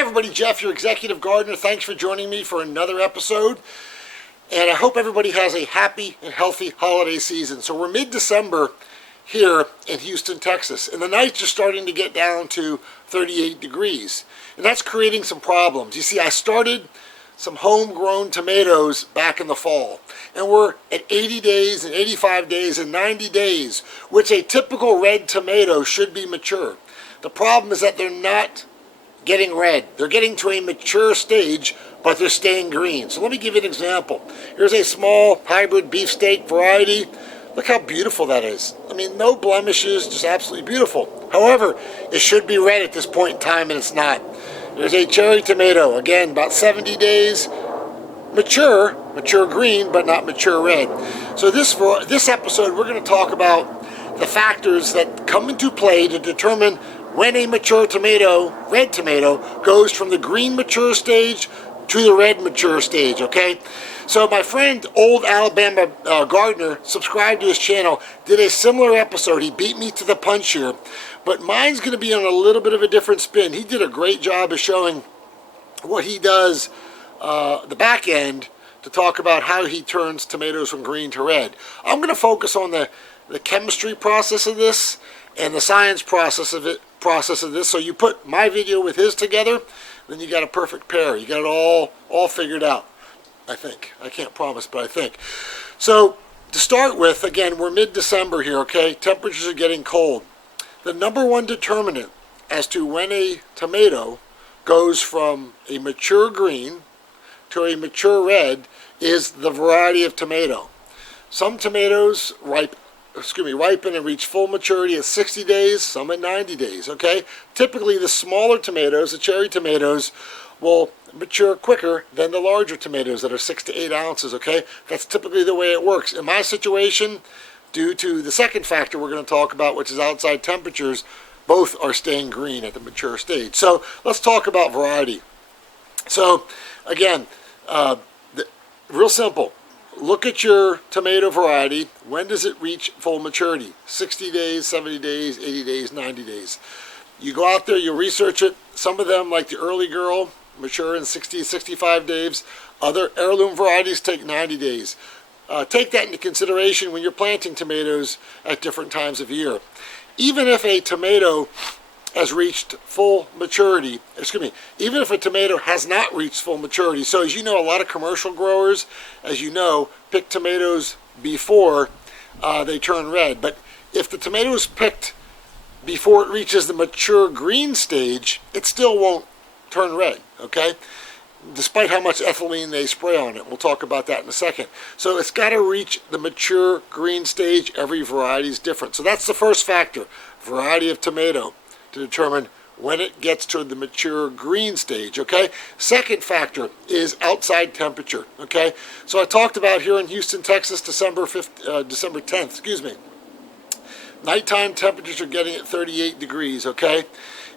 Hi everybody, Jeff, your executive gardener. Thanks for joining me for another episode. And I hope everybody has a happy and healthy holiday season. So we're mid-December here in Houston, Texas. And the nights are starting to get down to 38 degrees. And that's creating some problems. You see, I started some homegrown tomatoes back in the fall. And we're at 80 days and 85 days and 90 days, which a typical red tomato should be mature. The problem is that they're not getting red. They're getting to a mature stage, but they're staying green. So let me give you an example. Here's a small hybrid beefsteak variety. Look how beautiful that is. I mean, no blemishes, just absolutely beautiful. However, it should be red at this point in time, and it's not. There's a cherry tomato, again, about 70 days, mature green, but not mature red. So this episode, we're going to talk about the factors that come into play to determine when a mature tomato, red tomato, goes from the green mature stage to the red mature stage, okay? So my friend, Old Alabama Gardener, subscribed to his channel, did a similar episode. He beat me to the punch here, but mine's going to be on a little bit of a different spin. He did a great job of showing what he does, the back end, to talk about how he turns tomatoes from green to red. I'm going to focus on the chemistry process of this and the science process of this. So you put my video with his together, then you got a perfect pair. You got it all figured out, I think. I can't promise, but I think. So to start with, again, we're mid-December here, okay? Temperatures are getting cold. The number one determinant as to when a tomato goes from a mature green to a mature red is the variety of tomato. Some tomatoes ripen and reach full maturity at 60 days, some at 90 days, okay? Typically, the smaller tomatoes, the cherry tomatoes, will mature quicker than the larger tomatoes that are 6 to 8 ounces, okay? That's typically the way it works. In my situation, due to the second factor we're going to talk about, which is outside temperatures, both are staying green at the mature stage. So let's talk about variety. So again, real simple. Look at your tomato variety. When does it reach full maturity? 60 days, 70 days, 80 days, 90 days. You go out there, you research it. Some of them, like the early girl, mature in 60, 65 days. Other heirloom varieties take 90 days. Take that into consideration when you're planting tomatoes at different times of year. Even if a tomato has reached full maturity, even if a tomato has not reached full maturity. So as you know, a lot of commercial growers, as you know, pick tomatoes before they turn red. But if the tomato is picked before it reaches the mature green stage, it still won't turn red, okay? Despite how much ethylene they spray on it. We'll talk about that in a second. So it's got to reach the mature green stage. Every variety is different. So that's the first factor, variety of tomato, to determine when it gets to the mature green stage, okay? Second factor is outside temperature, okay? So I talked about here in Houston, Texas, December 10th, Nighttime temperatures are getting at 38 degrees, okay?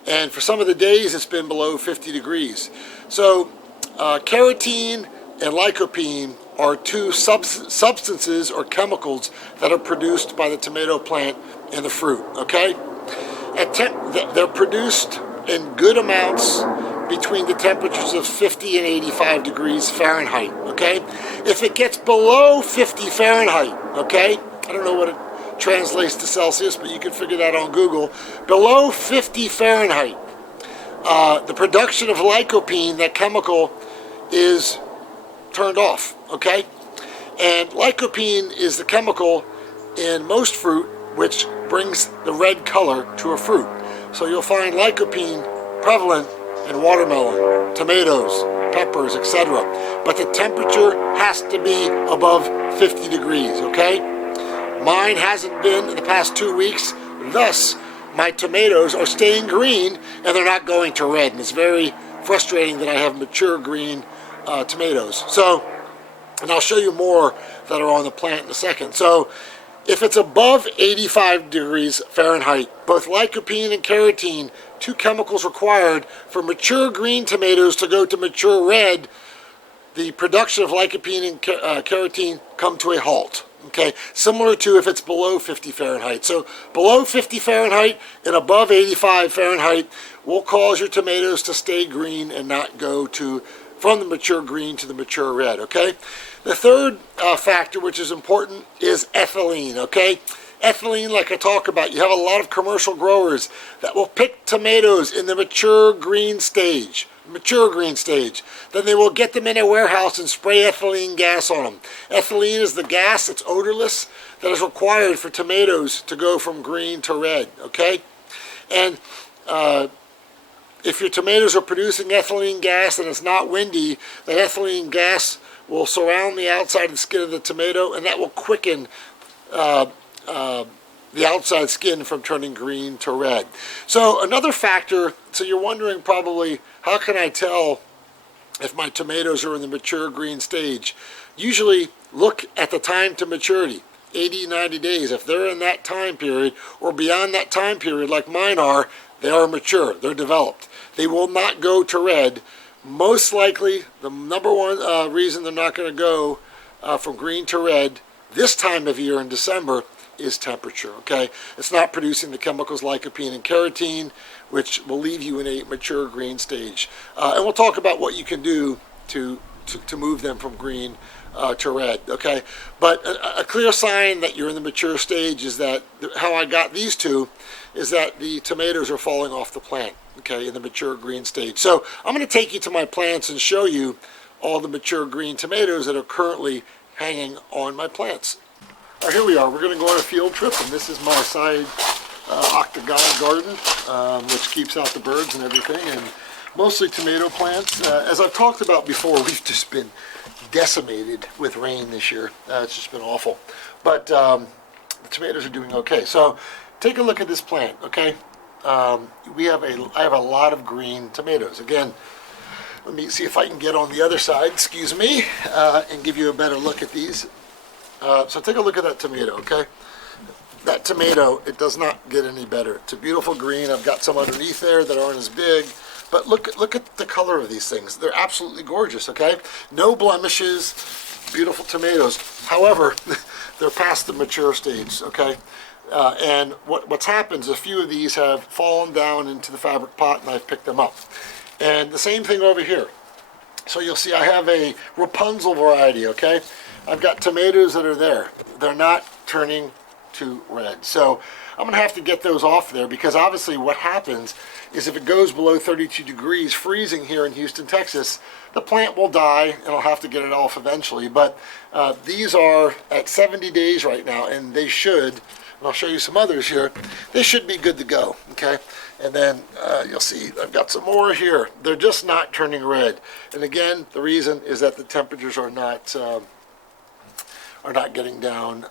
And for some of the days, it's been below 50 degrees. So carotene and lycopene are two substances or chemicals that are produced by the tomato plant in the fruit, okay? They're produced in good amounts between the temperatures of 50 and 85 degrees Fahrenheit, okay? If it gets below 50 Fahrenheit, okay? I don't know what it translates to Celsius, but you can figure that on Google. Below 50 Fahrenheit, the production of lycopene, that chemical, is turned off, okay? And lycopene is the chemical in most fruit which brings the red color to a fruit. So you'll find lycopene prevalent in watermelon, tomatoes, peppers, etc. But the temperature has to be above 50 degrees, okay? Mine hasn't been in the past 2 weeks, thus my tomatoes are staying green and they're not going to red. And it's very frustrating that I have mature green tomatoes. So, and I'll show you more that are on the plant in a second. So if it's above 85 degrees Fahrenheit, both lycopene and carotene, two chemicals required for mature green tomatoes to go to mature red, the production of lycopene and carotene come to a halt, Okay, similar to if it's below 50 Fahrenheit. So below 50 Fahrenheit and above 85 Fahrenheit will cause your tomatoes to stay green and not go from the mature green to the mature red, okay? The third factor, which is important, is ethylene, okay? Ethylene, like I talk about, you have a lot of commercial growers that will pick tomatoes in the mature green stage. Then they will get them in a warehouse and spray ethylene gas on them. Ethylene is the gas that's odorless that is required for tomatoes to go from green to red, okay? And if your tomatoes are producing ethylene gas and it's not windy, that ethylene gas will surround the outside of the skin of the tomato, and that will quicken the outside skin from turning green to red. So another factor, so you're wondering probably, how can I tell if my tomatoes are in the mature green stage? Usually look at the time to maturity, 80, 90 days. If they're in that time period or beyond that time period like mine are, they are mature, they're developed. They will not go to red. Most likely, the number one reason they're not going to go from green to red this time of year in December is temperature, okay? It's not producing the chemicals lycopene and carotene, which will leave you in a mature green stage. And we'll talk about what you can do to move them from green to red, okay? But a clear sign that you're in the mature stage is that, how I got these two, is that the tomatoes are falling off the plant, okay, in the mature green stage. So I'm going to take you to my plants and show you all the mature green tomatoes that are currently hanging on my plants. All right, here we are. We're going to go on a field trip, and this is my side octagon garden, which keeps out the birds and everything, and mostly tomato plants. As I've talked about before, we've just been decimated with rain this year. It's just been awful. But the tomatoes are doing okay. So take a look at this plant, okay? I have a lot of green tomatoes. Again, let me see if I can get on the other side, excuse me, and give you a better look at these. So take a look at that tomato, okay? That tomato, it does not get any better. It's a beautiful green. I've got some underneath there that aren't as big, but look at the color of these things. They're absolutely gorgeous, okay? No blemishes, beautiful tomatoes. However, they're past the mature stage, okay? And what's happened is a few of these have fallen down into the fabric pot, and I've picked them up. And the same thing over here. So you'll see I have a Rapunzel variety, okay? I've got tomatoes that are there. They're not turning to red. So I'm going to have to get those off there, because obviously what happens is if it goes below 32 degrees, freezing here in Houston, Texas, the plant will die, and I'll have to get it off eventually. But these are at 70 days right now, and they should, and I'll show you some others here, they should be good to go, okay? And then you'll see I've got some more here. They're just not turning red. And again, the reason is that the temperatures are not getting down.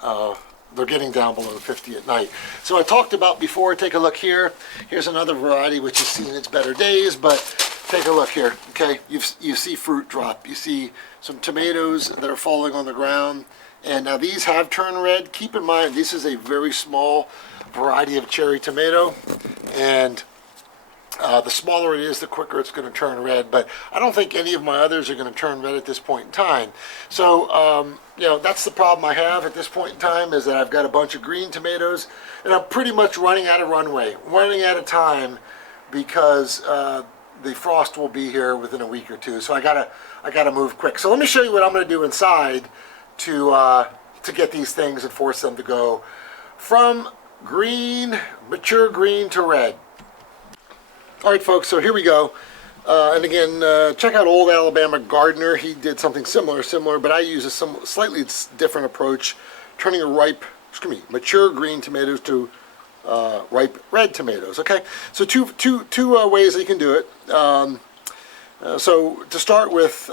They're getting down below 50 at night. So I talked about before, take a look here. Here's another variety which has seen its better days, but take a look here, okay? You see fruit drop. You see some tomatoes that are falling on the ground. And now these have turned red. Keep in mind, this is a very small variety of cherry tomato, and the smaller it is, the quicker it's going to turn red. But I don't think any of my others are going to turn red at this point in time. So, you know, that's the problem I have at this point in time, is that I've got a bunch of green tomatoes, and I'm pretty much running out of runway, running out of time, because the frost will be here within a week or two. So I gotta move quick. So let me show you what I'm going to do inside to get these things and force them to go from green, mature green, to red. All right, folks, so here we go. And again, check out Old Alabama Gardener. He did something similar, but I use a slightly different approach, turning mature green tomatoes to ripe red tomatoes. Okay, so two ways that you can do it. So to start with,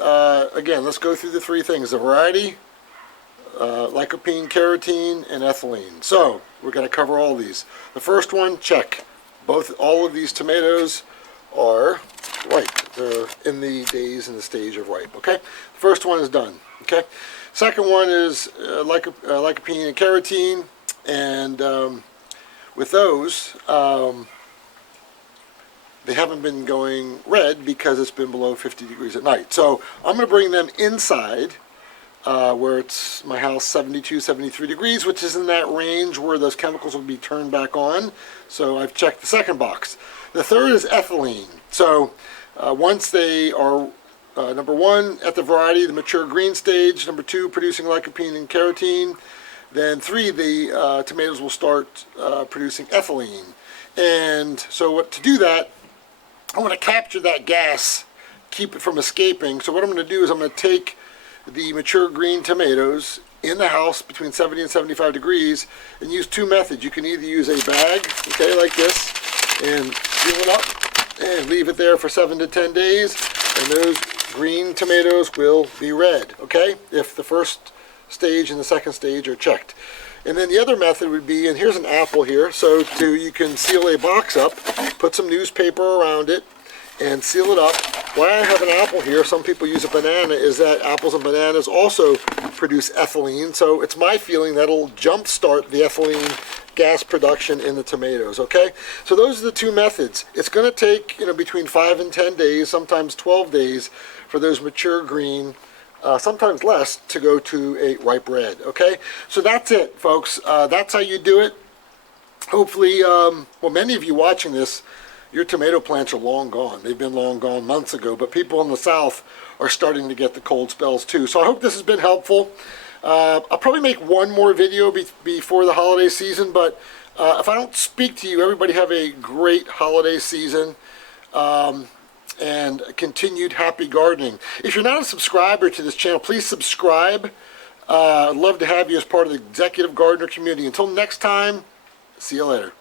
again, let's go through the three things: the variety, lycopene, carotene, and ethylene. So we're going to cover all these. The first one, check. All of these tomatoes are ripe. They're in the days and the stage of ripe. Okay, the first one is done. Okay, second one is lycopene and carotene, and with those, they haven't been going red because it's been below 50 degrees at night. So I'm going to bring them inside where it's my house 72, 73 degrees, which is in that range where those chemicals will be turned back on. So I've checked the second box. The third is ethylene. So once they are number one, at the variety, the mature green stage. Number two, producing lycopene and carotene. Then three, the tomatoes will start producing ethylene. And so to do that, I want to capture that gas, keep it from escaping. So what I'm going to do is I'm going to take the mature green tomatoes in the house between 70 and 75 degrees and use two methods. You can either use a bag, okay, like this, and seal it up and leave it there for 7 to 10 days, and those green tomatoes will be red, okay, if the first stage and the second stage are checked. And then the other method would be, and here's an apple here, so you can seal a box up, put some newspaper around it, and seal it up. Why I have an apple here, some people use a banana, is that apples and bananas also produce ethylene, so it's my feeling that'll jumpstart the ethylene gas production in the tomatoes, okay? So those are the two methods. It's going to take, between 5 and 10 days, sometimes 12 days, for those mature green, sometimes less, to go to a ripe red, okay? So that's it, folks. That's how you do it. Hopefully, well, many of you watching this, your tomato plants are long gone. They've been long gone months ago, but people in the south are starting to get the cold spells too. So I hope this has been helpful. I'll probably make one more video before the holiday season, but if I don't speak to you, everybody have a great holiday season and continued happy gardening. If you're not a subscriber to this channel, please subscribe. I'd love to have you as part of the Executive Gardener community. Until next time, see you later.